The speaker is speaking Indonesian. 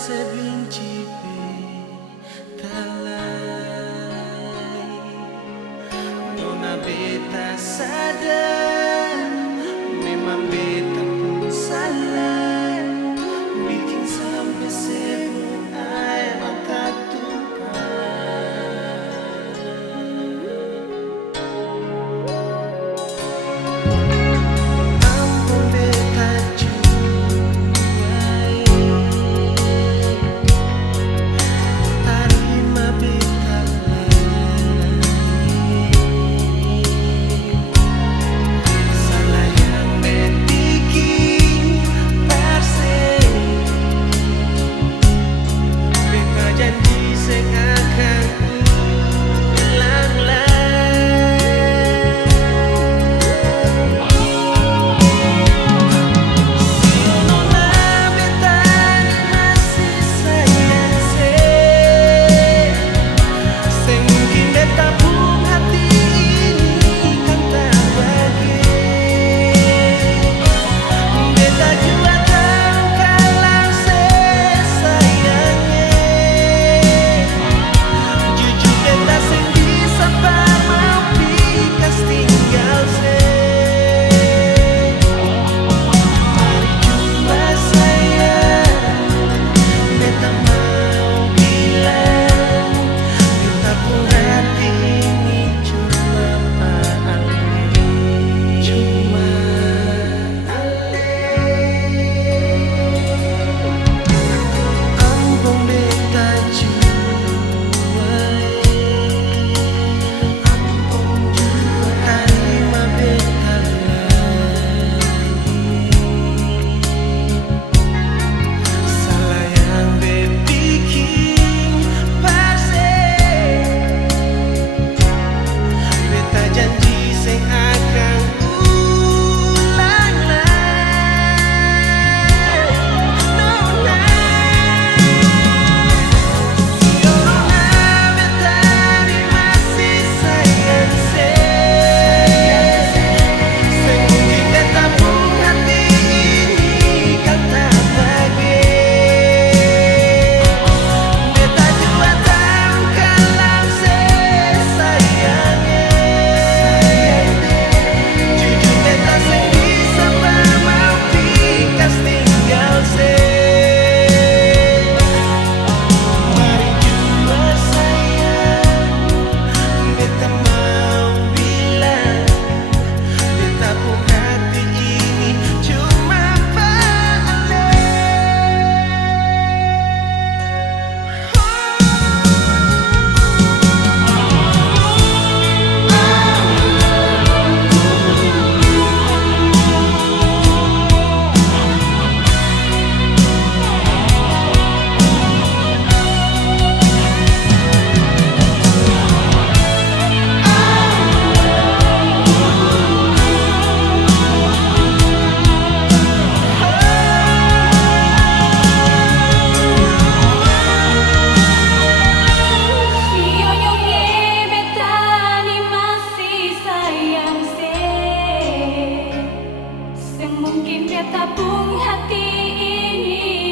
sebenci talai nona beta sadar memang beta pun salah bikin sampai sebelum air mata tumpah. Ampun beta cuai, tarima beta lalai. Salah yang bikin bersih, beta janji sing akan ulang lagi. Nona beta masih sayang sing mungkin beta pun hati ini kan tak bagi. Beta juga tahu kalau sayangnya jujur beta sing bisa mau pikas tinggal mari jumpa sayang, beta mau bilang beta pun hati ini cuma ale, cuma ale. Ampun beta cuai, ampun tarima beta lalai. Salah yang bikin bersih, beta janji sing akan ulang lagi. Nona beta masih sayang sing mungkin beta pun hati ini kan tak bagi. Beta juga tahu kalau sayangnya jujur beta sing bisa mau pikas tinggal mari jumpa sayang, beta mau bilang beta pun hati ini cuma ale. Iyonyonge beta ni masih sayang sing mungkin beta pun hati ini